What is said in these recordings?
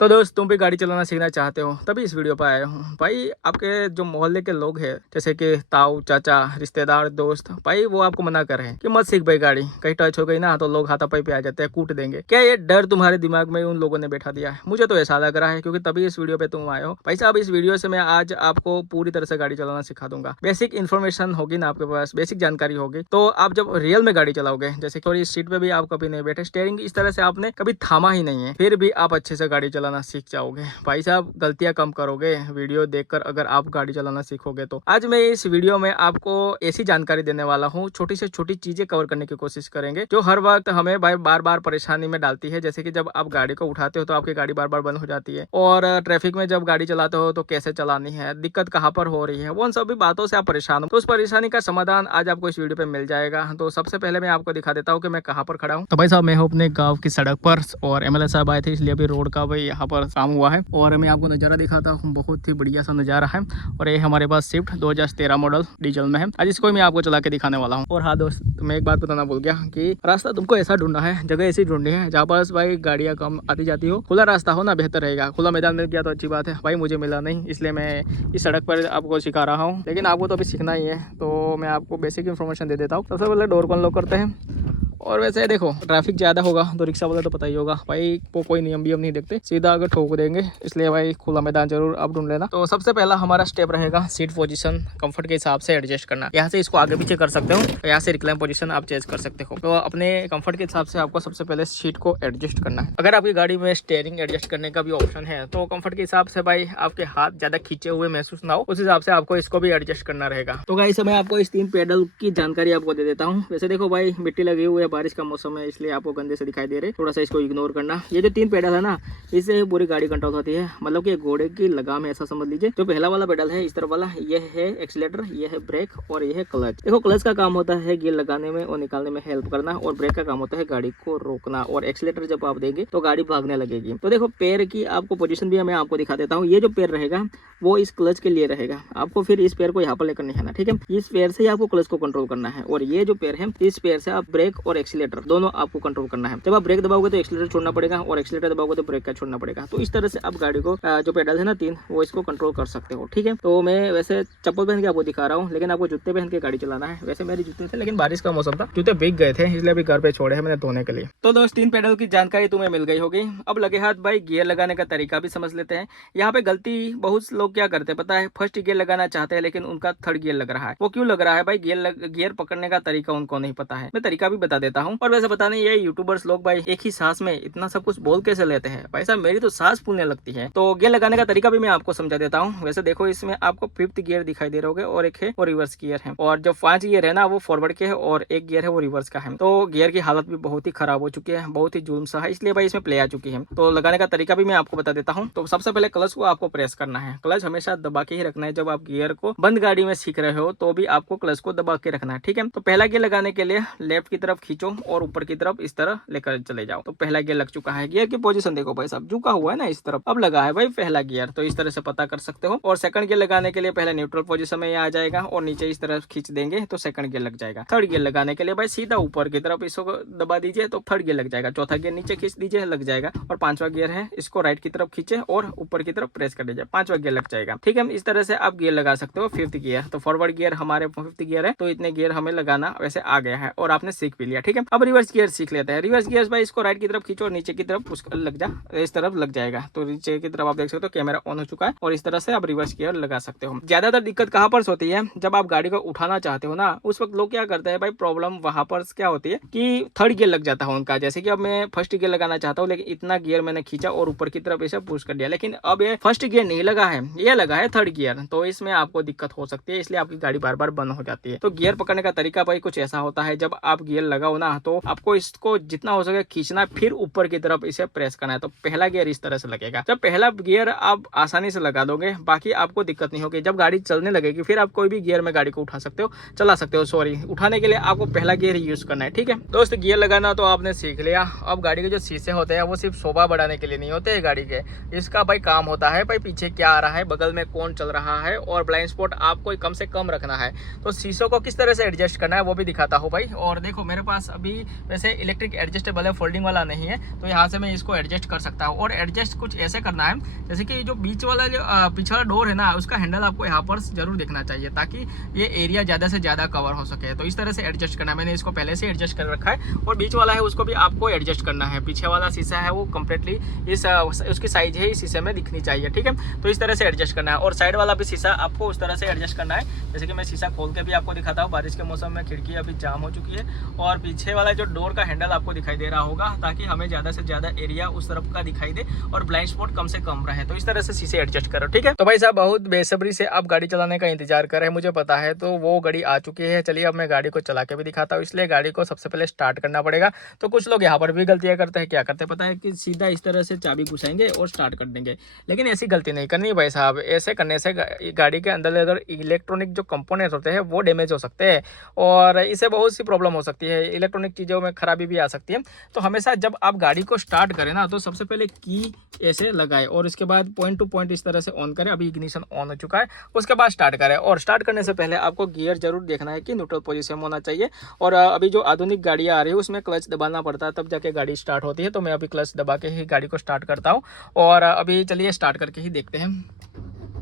तो दोस्त तुम भी गाड़ी चलाना सीखना चाहते हो तभी इस वीडियो पर आए हो भाई। आपके जो मोहल्ले के लोग हैं जैसे कि ताऊ चाचा रिश्तेदार दोस्त भाई वो आपको मना कर रहे हैं कि मत सीख भाई गाड़ी, कहीं टच हो गई ना तो लोग हाथापाई पे आ जाते हैं, कूट देंगे। क्या ये डर तुम्हारे दिमाग में उन लोगों ने बैठा दिया है? मुझे तो ऐसा लग रहा है क्योंकि तभी इस वीडियो पे तुम आए हो भाई साहब। इस वीडियो से मैं आज आपको पूरी तरह से गाड़ी चलाना सिखा दूंगा। बेसिक इन्फॉर्मेशन होगी ना आपके पास, बेसिक जानकारी होगी तो आप जब रियल में गाड़ी चलाओगे, जैसे थोड़ी सीट पे भी आप कभी नहीं बैठे, स्टेयरिंग इस तरह से आपने कभी थामा ही नहीं है, फिर भी आप अच्छे से गाड़ी चलाना सीख जाओगे भाई साहब। गलतियां कम करोगे वीडियो देखकर अगर आप गाड़ी चलाना सीखोगे तो। आज मैं इस वीडियो में आपको ऐसी जानकारी देने वाला हूँ, छोटी से छोटी चीजें कवर करने की कोशिश करेंगे जो हर वक्त हमें भाई बार बार परेशानी में डालती है। जैसे कि जब आप गाड़ी को उठाते हो तो आपकी गाड़ी बार बार बंद हो जाती है, और ट्रैफिक में जब गाड़ी चलाते हो तो कैसे चलानी है, दिक्कत कहाँ पर हो रही है, वो उन सभी बातों से आप परेशान हो तो उस परेशानी का समाधान आज आपको इस वीडियो पे मिल जाएगा। तो सबसे पहले मैं आपको दिखा देता हूँ कि मैं कहाँ पर खड़ा हूँ। तो भाई साहब मैं हूँ अपने गाँव की सड़क पर, और एमएलए साहब आए थे इसलिए अभी रोड का भाई यहाँ पर काम हुआ है, और मैं आपको नज़ारा दिखाता हूँ। बहुत ही बढ़िया सा नज़ारा है, और ये हमारे पास स्विफ्ट 2013 मॉडल डीजल में है। आज इसको मैं आपको चला के दिखाने वाला हूँ। और हाँ दोस्त, मैं एक बात बताना भूल गया कि रास्ता तुमको ऐसा ढूंढना है, जगह ऐसी ढूंढनी है जहाँ पर भाई गाड़ियाँ कम आती जाती हो। खुला रास्ता हो ना बेहतर रहेगा। खुला मैदान मिल गया तो अच्छी बात है भाई, मुझे मिला नहीं इसलिए मैं इस सड़क पर आपको सिखा रहा हूँ, लेकिन आपको तो अभी सीखना ही है। तो मैं आपको बेसिक इन्फॉर्मेशन दे देता हूँ। सबसे पहले डोर को अनलॉक करते हैं, और वैसे देखो ट्रैफिक ज़्यादा होगा तो रिक्शा वाला तो पता ही होगा भाई, वो कोई नियम भी हम नहीं देखते, सीधा अगर ठोक देंगे, इसलिए भाई खुला मैदान जरूर आप ढूंढ लेना। तो सबसे पहला हमारा स्टेप रहेगा सीट पोजीशन कंफर्ट के हिसाब से एडजस्ट करना। यहाँ से इसको आगे पीछे कर सकते हो, यहाँ से रिक्लाइन पोजीशन आप चेंज कर सकते हो। तो अपने कंफर्ट के हिसाब से आपको सबसे पहले सीट को एडजस्ट करना है। अगर आपकी गाड़ी में स्टीयरिंग एडजस्ट करने का भी ऑप्शन है तो कंफर्ट के हिसाब से भाई आपके हाथ ज्यादा खींचे हुए महसूस ना हो, उस हिसाब से आपको इसको भी एडजस्ट करना रहेगा। तो गाइस मैं आपको इस 3 पेडल की जानकारी आपको दे देता हूँ। वैसे देखो भाई मिट्टी लगी हुई है, बारिश का मौसम है इसलिए आपको गंदे से दिखाई दे रहे, थोड़ा सा इसको इग्नोर करना। ये जो 3 पेडल है ना, इससे पूरी गाड़ी कंट्रोल होती है, मतलब कि घोड़े की लगाम है ऐसा समझ लीजिए। जो पहला वाला पेडल है इस तरफ वाला, ये है एक्सीलेटर, ये है ब्रेक, और ये है क्लच। देखो क्लच का काम होता है गियर लगाने में और निकालने में हेल्प करना, और ब्रेक का काम होता है गाड़ी को रोकना, और एक्सीलेटर जब आप देंगे तो गाड़ी भागने लगेगी। तो देखो पैर की आपको पोजीशन भी मैं आपको दिखा देता हूँ। ये जो पैर रहेगा वो इस क्लच के लिए रहेगा, आपको फिर इस पैर को यहाँ पर लेकर नहीं आना, ठीक है। इस पैर से आपको क्लच को कंट्रोल करना है, और ये जो पैर है इस पैर से आप ब्रेक और एक्सीलेटर दोनों आपको कंट्रोल करना है। जब आप ब्रेक दबाओगे तो एक्सीलेटर छोड़ना पड़ेगा, और एक्सीलेटर दबाओगे तो ब्रेक का छोड़ना पड़ेगा। तो इस तरह से आप गाड़ी को जो पेडल है ना 3, वो इसको कंट्रोल कर सकते हो, ठीक है। तो मैं वैसे चप्पल पहन के आपको दिखा रहा हूँ, लेकिन आपको जूते पहन के गाड़ी चलाना है। वैसे मेरे जूते थे लेकिन बारिश का मौसम था, जूते भीग गए थे, इसलिए अभी घर पे छोड़े हैं मैंने धोने के लिए। तो दोस्त 3 पेडल की जानकारी तुम्हें मिल गई होगी। अब लगे हाथ भाई गियर लगाने का तरीका भी समझ लेते हैं। यहाँ पे गलती बहुत लोग क्या करते हैं पता है, फर्स्ट गियर लगाना चाहते हैं लेकिन उनका थर्ड गियर लग रहा है। वो क्यों लग रहा है भाई, गियर पकड़ने का तरीका उनको नहीं पता है। मैं तरीका भी बता देता हूँ। और वैसे पता नहीं ये यूट्यूबर्स लोग भाई एक ही सांस में इतना सब कुछ बोल कैसे लेते हैं भाई साहब, मेरी तो सांस फूलने लगती है। तो गियर लगाने का तरीका भी मैं आपको समझा देता हूँ। वैसे देखो इसमें आपको 5th गियर दिखाई दे रहे होगे, और एक है वो रिवर्स गियर है, और जो 5 गियर है ना वो फॉरवर्ड के है, और एक गियर है वो रिवर्स का है। तो गियर की हालत भी बहुत ही खराब हो चुकी है, बहुत ही जुल्म सा है, इसलिए भाई इसमें प्ले आ चुकी है। तो लगाने का तरीका भी मैं आपको बता देता हूँ। तो सबसे पहले क्लच को आपको प्रेस करना है, क्लच हमेशा दबा के ही रखना है। जब आप गियर को बंद गाड़ी में सीख रहे हो तो भी आपको क्लच को दबा के रखना है, ठीक है। तो पहला गियर लगाने के लिए लेफ्ट की तरफ खींचो और ऊपर की तरफ इस तरह लेकर चले जाओ। तो पहला गियर लग चुका है। गियर की पोजीशन देखो भाई साहब, झुका हुआ है ना इस तरफ, अब लगा है भाई पहला गियर। तो इस तरह से पता कर सकते हो। और सेकंड गियर लगाने के लिए पहले न्यूट्रल पोजीशन में आ जाएगा, और नीचे इस तरफ खींच देंगे तो सेकंड गियर लग जाएगा। थर्ड गियर लगाने के लिए भाई सीधा ऊपर की तरफ इसको दबा दीजिए तो थर्ड गियर लग जाएगा। चौथा गियर नीचे खींच दीजिए, लग जाएगा। और 5वां गियर है इसको राइट की तरफ खींचे और ऊपर की तरफ प्रेस कर दीजिए, 5वां गियर लग जाएगा, ठीक है। इस तरह से आप गियर लगा सकते हो। 5th गियर, तो फॉरवर्ड गियर हमारे 5th गियर है, तो इतने गियर हमें लगाना वैसे आ गया है, और आपने सीख भी लिया, ठीक है। अब रिवर्स गियर सीख लेते हैं। रिवर्स गियर भाई इसको राइट की तरफ खींचो और नीचे की तरफ उसका लग जा, इस तरफ लग जाएगा। तो नीचे की तरफ आप देख सकते हो कैमरा ऑन हो चुका है, और इस तरह से आप रिवर्स गियर लगा सकते हो। ज्यादातर दिक्कत कहाँ पर होती है, जब आप गाड़ी को उठाना चाहते हो ना, उस वक्त लोग क्या करते हैं भाई, प्रॉब्लम वहां पर क्या होती है कि थर्ड गियर लग जाता है उनका। जैसे कि अब मैं फर्स्ट गियर लगाना चाहता हूँ, लेकिन इतना गियर मैंने खींचा और ऊपर की तरफ इसे पुश कर दिया, लेकिन अब ये फर्स्ट गियर नहीं लगा है, ये लगा है थर्ड गियर। तो इसमें आपको दिक्कत हो सकती है, इसलिए आपकी गाड़ी बार बार बंद हो जाती है। तो गियर पकड़ने का तरीका भाई कुछ ऐसा होता है, जब आप गियर लगाओ ना तो आपको इसको जितना हो सके खींचना, फिर ऊपर की तरफ इसे प्रेस करना है। तो पहला गियर इस तरह से लगेगा। जब पहला गियर आप आसानी से लगा दोगे, बाकी आपको दिक्कत नहीं होगी। जब गाड़ी चलने लगेगी फिर आप कोई भी गियर में गाड़ी को उठा सकते हो, चला सकते हो। सॉरी, उठाने के लिए आपको पहला गियर यूज करना है, ठीक है दोस्त। गियर लगाना तो आपने सीख लिया। अब गाड़ी के जो शीशे होते हैं वो सिर्फ शोभा बढ़ाने के लिए नहीं होते हैं गाड़ी के, इसका भाई काम होता है भाई पीछे क्या आ रहा है, बगल में कौन चल रहा है, और ब्लाइंड स्पॉट आपको कम से कम रखना है। तो शीशों को किस तरह से एडजस्ट करना है वो भी दिखाता हूँ भाई। और देखो मेरे पास बस अभी वैसे इलेक्ट्रिक एडजस्टेबल है, फोल्डिंग वाला नहीं है, तो यहाँ से मैं इसको एडजस्ट कर सकता हूँ। और एडजस्ट कुछ ऐसे करना है जैसे कि जो बीच वाला जो पिछला डोर है ना, उसका हैंडल आपको यहाँ पर जरूर देखना चाहिए ताकि ये एरिया ज़्यादा से ज़्यादा कवर हो सके। तो इस तरह से एडजस्ट करना है, मैंने इसको पहले से एडजस्ट कर रखा है। और बीच वाला है उसको भी आपको एडजस्ट करना है। पीछे वाला शीशा है वो कम्प्लीटली इस उसकी साइज है इस शीशे में दिखनी चाहिए, ठीक है। तो इस तरह से एडजस्ट करना है। और साइड वाला भी शीशा आपको उस तरह से एडजस्ट करना है। जैसे कि मैं शीशा खोल के भी आपको दिखाता हूँ, बारिश के मौसम में खिड़की अभी जाम हो चुकी है। और पीछे वाला जो डोर का हैंडल आपको दिखाई दे रहा होगा ताकि हमें ज़्यादा से ज़्यादा एरिया उस तरफ का दिखाई दे और ब्लाइंड स्पॉट कम से कम रहे। तो इस तरह से शीशे एडजस्ट करो, ठीक है। तो भाई साहब बहुत बेसब्री से आप गाड़ी चलाने का इंतजार कर रहे हैं, मुझे पता है। तो वो गाड़ी आ चुकी है। चलिए अब मैं गाड़ी को चला के भी दिखाता हूँ। इसलिए गाड़ी को सबसे पहले स्टार्ट करना पड़ेगा। तो कुछ लोग यहाँ पर भी गलतियाँ करते हैं। क्या करते हैं पता है कि सीधा इस तरह से चाबी घुसाएंगे और स्टार्ट कर देंगे, लेकिन ऐसी गलती नहीं करनी भाई साहब। ऐसे करने से गाड़ी के अंदर अगर इलेक्ट्रॉनिक जो कंपोनेंट होते हैं वो डैमेज हो सकते हैं और इससे बहुत सी प्रॉब्लम हो सकती है, इलेक्ट्रॉनिक चीज़ों में खराबी भी आ सकती है। तो हमेशा जब आप गाड़ी को स्टार्ट करें ना, तो सबसे पहले की ऐसे लगाए और इसके बाद पॉइंट टू पॉइंट इस तरह से ऑन करें। अभी इग्निशन ऑन हो चुका है, उसके बाद स्टार्ट करें। और स्टार्ट करने से पहले आपको गियर जरूर देखना है कि न्यूट्रल पोजीशन होना चाहिए। और अभी जो आधुनिक गाड़ियाँ आ रही है उसमें क्लच दबाना पड़ता है, तब जाके गाड़ी स्टार्ट होती है। तो मैं अभी क्लच दबा के ही गाड़ी को स्टार्ट करता हूँ। और अभी चलिए स्टार्ट करके ही देखते हैं।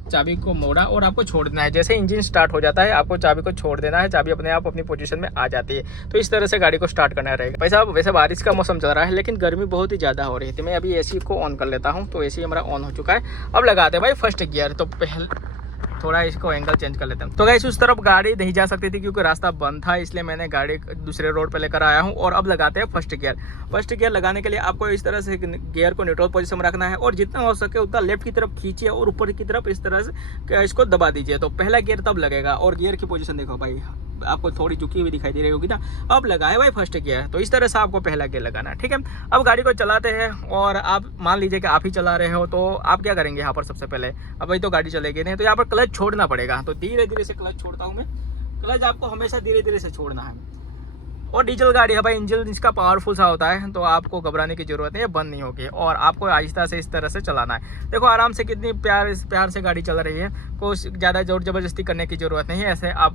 चाबी को मोड़ा और आपको छोड़ देना है। जैसे इंजन स्टार्ट हो जाता है आपको चाबी को छोड़ देना है, चाबी अपने आप अपनी पोजीशन में आ जाती है। तो इस तरह से गाड़ी को स्टार्ट करना रहेगा। भाई साहब वैसे बारिश का मौसम चल रहा है लेकिन गर्मी बहुत ही ज़्यादा हो रही है, तो मैं अभी एसी को ऑन कर लेता हूँ। तो एसी हमारा ऑन हो चुका है। अब लगाते हैं भाई फर्स्ट गियर। तो पहले थोड़ा इसको एंगल चेंज कर लेते हैं। तो गाइस उस तरफ गाड़ी नहीं जा सकती थी क्योंकि रास्ता बंद था, इसलिए मैंने गाड़ी दूसरे रोड पे लेकर आया हूँ। और अब लगाते हैं फर्स्ट गियर। फर्स्ट गियर लगाने के लिए आपको इस तरह से गियर को न्यूट्रल पोजीशन में रखना है और जितना हो सके उतना लेफ्ट की तरफ खींचिए और ऊपर की तरफ इस तरह से इसको दबा दीजिए। तो पहला गियर तब लगेगा। और गियर की पोजीशन देखो भाई, आपको थोड़ी झुकी हुई दिखाई दे रही होगी ना। अब लगाए भाई फर्स्ट गियर। तो इस तरह से आपको पहला गियर लगाना है, ठीक है। अब गाड़ी को चलाते हैं और आप मान लीजिए कि आप ही चला रहे हो, तो आप क्या करेंगे यहाँ पर सबसे पहले, अब भाई तो गाड़ी चलेगी नहीं, तो यहाँ पर क्लच छोड़ना पड़ेगा। तो धीरे धीरे से क्लच छोड़ता हूँ मैं। क्लच आपको हमेशा धीरे धीरे से छोड़ना है। और डीजल गाड़ी है भाई, इंजन इसका पावरफुल सा होता है, तो आपको घबराने की जरूरत नहीं है, बंद नहीं होगी। और आपको आहिस्ता से इस तरह से चलाना है। देखो आराम से कितनी प्यार से गाड़ी चल रही है, कोई ज़्यादा जोर जबरदस्ती करने की ज़रूरत नहीं है। ऐसे आप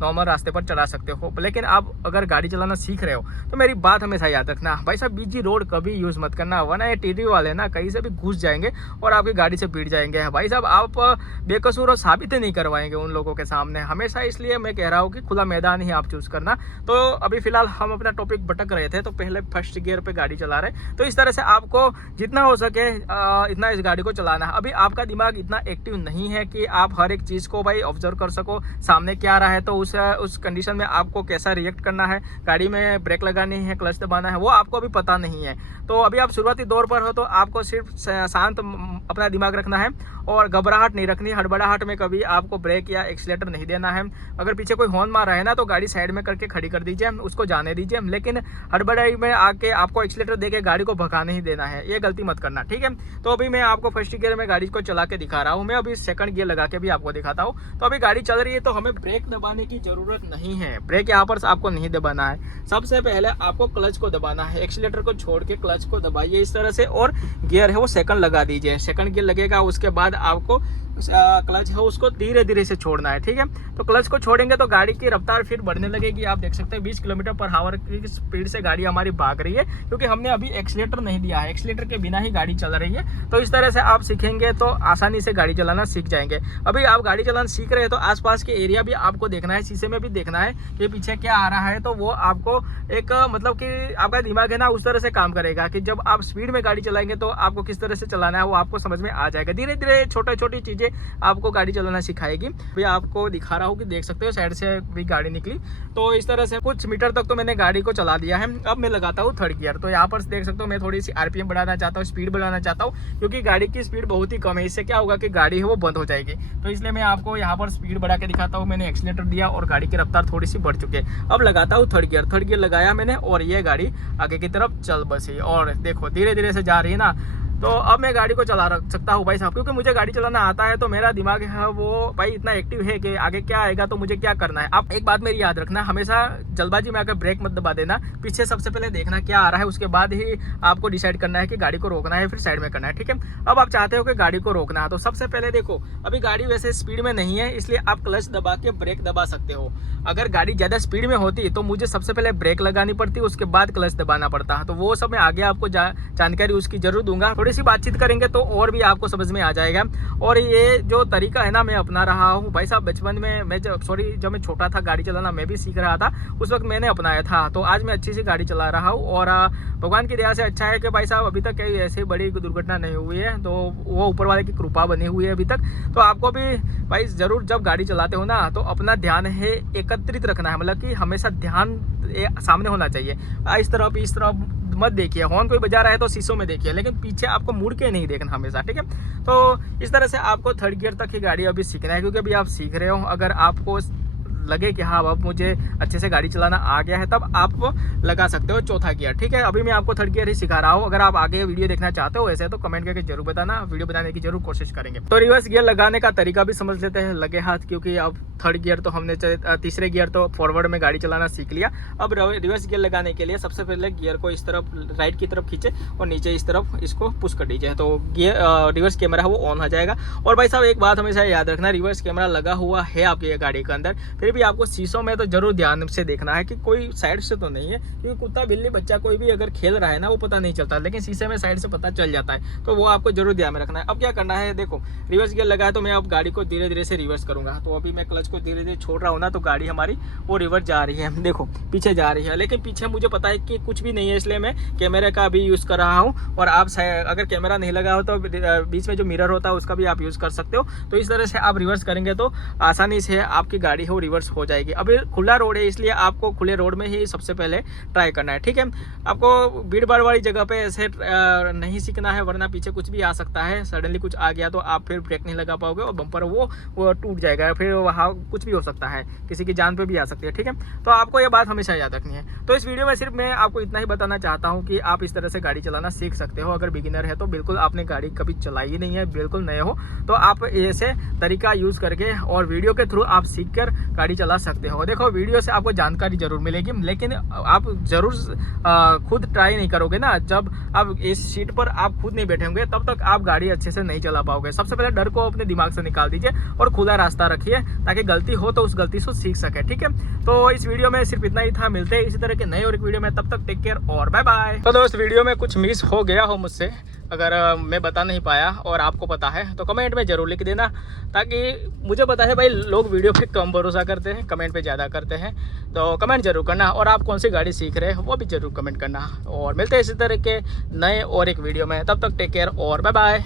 नॉर्मल रास्ते पर चला सकते हो। लेकिन आप अगर गाड़ी चलाना सीख रहे हो तो मेरी बात हमेशा याद रखना भाई साहब, बीजी रोड कभी यूज़ मत करना, वरना ये टीटी वाले ना कहीं से भी घुस जाएंगे और आपकी गाड़ी से भिड़ जाएंगे। भाई साहब आप बेकसूर और साबित नहीं करवाएंगे उन लोगों के सामने हमेशा। इसलिए मैं कह रहा हूँ कि खुला मैदान ही आप चूज़ करना। तो अभी फिलहाल हम अपना टॉपिक भटक रहे थे, तो पहले फर्स्ट गियर पे गाड़ी चला रहे। तो इस तरह से आपको जितना हो सके इतना इस गाड़ी को चलाना है। अभी आपका दिमाग इतना एक्टिव नहीं है कि आप हर एक चीज़ को भाई ऑब्जर्व कर सको, सामने क्या आ रहा है तो उस कंडीशन में आपको कैसा रिएक्ट करना है, गाड़ी में ब्रेक लगानी है, क्लच दबाना है, वो आपको अभी पता नहीं है। तो अभी आप शुरुआती दौर पर हो, तो आपको सिर्फ शांत अपना दिमाग रखना है और घबराहट नहीं रखनी। हड़बड़ाहट में कभी आपको ब्रेक या एक्सीलेटर नहीं देना है। अगर पीछे कोई हॉर्न मार रहा है ना, तो गाड़ी साइड में करके खड़ी कर दीजिए, उसको जाने दीजिए। लेकिन हड़बड़ाई में आके आपको एक्सीलेटर देके गाड़ी को भगा नहीं देना है, ये गलती मत करना, ठीक है। तो अभी मैं आपको फर्स्ट गियर में गाड़ी को चला के दिखा रहा हूँ। मैं अभी सेकंड गियर लगा के भी आपको दिखाता हूँ। तो अभी गाड़ी चल रही है तो हमें ब्रेक दबाने की जरूरत नहीं है। ब्रेक यहाँ पर आपको नहीं दबाना है। सबसे पहले आपको क्लच को दबाना है। एक्सीलेटर को छोड़ के क्लच को दबाइए इस तरह से और गियर है वो सेकंड लगा दीजिए। सेकंड गियर लगेगा, उसके बाद आपको क्लच है उसको धीरे धीरे से छोड़ना है, ठीक है। तो क्लच को छोड़ेंगे तो गाड़ी की रफ्तार फिर बढ़ने लगेगी। आप देख सकते हैं 20 किलोमीटर पर आवर की स्पीड से गाड़ी हमारी भाग रही है, क्योंकि हमने अभी एक्सीलेटर नहीं दिया है। एक्सीलेटर के बिना ही गाड़ी चल रही है। तो इस तरह से आप सीखेंगे तो आसानी से गाड़ी चलाना सीख जाएंगे। अभी आप गाड़ी चलाना सीख रहे हैं तो आसपास के एरिया भी आपको देखना है, शीशे में भी देखना है कि पीछे क्या आ रहा है। तो वो आपको एक मतलब कि आपका दिमाग है ना उस तरह से काम करेगा कि जब आप स्पीड में गाड़ी चलाएंगे तो आपको किस तरह से चलाना है वो आपको समझ में आ जाएगा। धीरे धीरे छोटी छोटी चीज़ें आपको गाड़ी चलाना सिखाएगी। भी आपको दिखा रहा हूँ कि देख सकते हो साइड से भी गाड़ी निकली। तो इस तरह से कुछ मीटर तक तो मैंने गाड़ी को चला दिया है। अब मैं लगाता हूँ थर्ड गियर। तो यहाँ पर देख सकते हो मैं थोड़ी सी आरपीएम बढ़ाना चाहता हूँ, स्पीड बढ़ाना चाहता हूँ, क्योंकि गाड़ी की स्पीड बहुत ही कम है। इससे क्या होगा कि गाड़ी है वो बंद हो जाएगी। तो इसलिए मैं आपको यहाँ पर स्पीड बढ़ा के दिखाता हूँ। मैंने एक्सीलेटर दिया और गाड़ी की रफ्तार थोड़ी सी बढ़ चुकी है। अब लगाता हूँ थर्ड गियर। थर्ड गियर लगाया मैंने और ये गाड़ी आगे की तरफ चल बसी। और देखो धीरे धीरे से जा रही है ना। तो अब मैं गाड़ी को चला सकता हूँ भाई साहब, क्योंकि मुझे गाड़ी चलाना आता है। तो मेरा दिमाग है वो भाई इतना एक्टिव है कि आगे क्या आएगा तो मुझे क्या करना है। आप एक बात मेरी याद रखना, हमेशा जल्दबाजी में आकर ब्रेक मत दबा देना, पीछे सबसे पहले देखना क्या आ रहा है, उसके बाद ही आपको डिसाइड करना है कि गाड़ी को रोकना है फिर साइड में करना है, ठीक है। अब आप चाहते हो कि गाड़ी को रोकना है तो सबसे पहले देखो, अभी गाड़ी वैसे स्पीड में नहीं है, इसलिए आप क्लच दबा के ब्रेक दबा सकते हो। अगर गाड़ी ज़्यादा स्पीड में होती तो मुझे सबसे पहले ब्रेक लगानी पड़ती, उसके बाद क्लच दबाना पड़ता। तो वो सब मैं आगे आपको जानकारी उसकी जरूर दूंगा। थोड़ी सी बातचीत करेंगे तो और भी आपको समझ में आ जाएगा। और ये जो तरीका है ना मैं अपना रहा हूँ भाई साहब, बचपन में जब मैं छोटा था गाड़ी चलाना मैं भी सीख रहा था, उस वक्त मैंने अपनाया था। तो आज मैं अच्छी सी गाड़ी चला रहा हूँ और भगवान की दया से अच्छा है कि भाई साहब अभी तक कोई ऐसी बड़ी दुर्घटना नहीं हुई है। तो वो ऊपर वाले की कृपा बनी हुई है अभी तक। तो आपको भी भाई ज़रूर जब गाड़ी चलाते हो ना तो अपना ध्यान है एकत्रित रखना है, मतलब कि हमेशा ध्यान सामने होना चाहिए। इस तरफ मत देखिए, हॉर्न कोई बजा रहा है तो शीशों में देखिए, लेकिन पीछे आपको मुड़ के नहीं देखना हमेशा, ठीक है। तो इस तरह से आपको थर्ड गियर तक ही गाड़ी अभी सीखना है, क्योंकि अभी आप सीख रहे हो। अगर आपको लगे कि हाँ अब मुझे अच्छे से गाड़ी चलाना आ गया है तब आप लगा सकते हो चौथा गियर, ठीक है। अभी मैं आपको थर्ड गियर ही सिखा रहा हूँ। अगर आप आगे वीडियो देखना चाहते हो ऐसे तो कमेंट करके जरूर बताना, वीडियो बनाने की जरूर कोशिश करेंगे। तो रिवर्स गियर लगाने का तरीका भी समझ लेते हैं लगे हाथ, क्योंकि अब थर्ड गियर तो हमने तीसरे गियर तो फॉरवर्ड में गाड़ी चलाना सीख लिया। अब रिवर्स गियर लगाने के लिए सबसे पहले गियर को इस तरफ राइट की तरफ खींचे और नीचे इस तरफ इसको पुश कर दीजिए, तो गियर रिवर्स कैमरा है वो ऑन हो जाएगा। और भाई साहब एक बात हमेशा याद रखना, रिवर्स कैमरा लगा हुआ है आपकी गाड़ी के अंदर, फिर भी आपको शीशों में तो जरूर ध्यान से देखना है कि कोई साइड से तो नहीं है, क्योंकि कुत्ता बिल्ली बच्चा कोई भी अगर खेल रहा है ना वो पता नहीं चलता, लेकिन शीशे में साइड से पता चल जाता है। तो वो आपको जरूर ध्यान में रखना है। अब क्या करना है, देखो रिवर्स गियर लगा है तो मैं अब गाड़ी को धीरे धीरे से रिवर्स करूंगा। तो अभी मैं क्लच को धीरे धीरे छोड़ रहा हूँ ना तो गाड़ी हमारी वो रिवर्स जा रही है, देखो पीछे जा रही है, लेकिन पीछे मुझे पता है कि कुछ भी नहीं है, इसलिए मैं कैमरे का भी यूज़ कर रहा हूँ। और आप अगर कैमरा नहीं लगा हो तो बीच में जो मिरर होता है उसका भी आप यूज़ कर सकते हो। तो इस तरह से आप रिवर्स करेंगे तो आसानी से आपकी गाड़ी हो रिवर्स हो जाएगी। अभी खुला रोड है इसलिए आपको खुले रोड में ही सबसे पहले ट्राई करना है, ठीक है। आपको भीड़ भाड़ वाली जगह पे ऐसे नहीं सीखना है, वरना पीछे कुछ भी आ सकता है, सडनली कुछ आ गया तो आप फिर ब्रेक नहीं लगा पाओगे और बम्पर वो टूट जाएगा, फिर वहाँ कुछ भी हो सकता है, किसी की जान पे भी आ सकती है, ठीक है। तो आपको ये बात हमेशा याद रखनी है। तो इस वीडियो में सिर्फ मैं आपको इतना ही बताना चाहता हूँ कि आप इस तरह से गाड़ी चलाना सीख सकते हो। अगर बिगिनर है तो बिल्कुल आपने गाड़ी कभी चलाई ही नहीं है, बिल्कुल नए हो तो आप ऐसे तरीका यूज़ करके और वीडियो के थ्रू आप सीख कर गाड़ी चला सकते हो। देखो वीडियो से आपको जानकारी जरूर मिलेगी, लेकिन आप जरूर खुद ट्राई नहीं करोगे ना, जब आप इस सीट पर आप खुद नहीं बैठे होंगे तब तक आप गाड़ी अच्छे से नहीं चला पाओगे। सबसे पहले डर को अपने दिमाग से निकाल दीजिए और खुला रास्ता रखिए, ताकि गलती हो तो उस गलती से सीख सके, ठीक है। तो इस वीडियो में सिर्फ इतना ही था, मिलते हैं इसी तरह के नए और एक वीडियो में, तब तक टेक केयर और बाय बाय। तो दोस्त वीडियो में कुछ मिस हो गया हो मुझसे, अगर मैं बता नहीं पाया और आपको पता है तो कमेंट में ज़रूर लिख देना, ताकि मुझे पता है भाई लोग वीडियो पे कम भरोसा करते हैं, कमेंट पे ज़्यादा करते हैं। तो कमेंट जरूर करना और आप कौन सी गाड़ी सीख रहे हैं वो भी जरूर कमेंट करना। और मिलते हैं इसी तरह के नए और एक वीडियो में, तब तक टेक केयर और बाय बाय।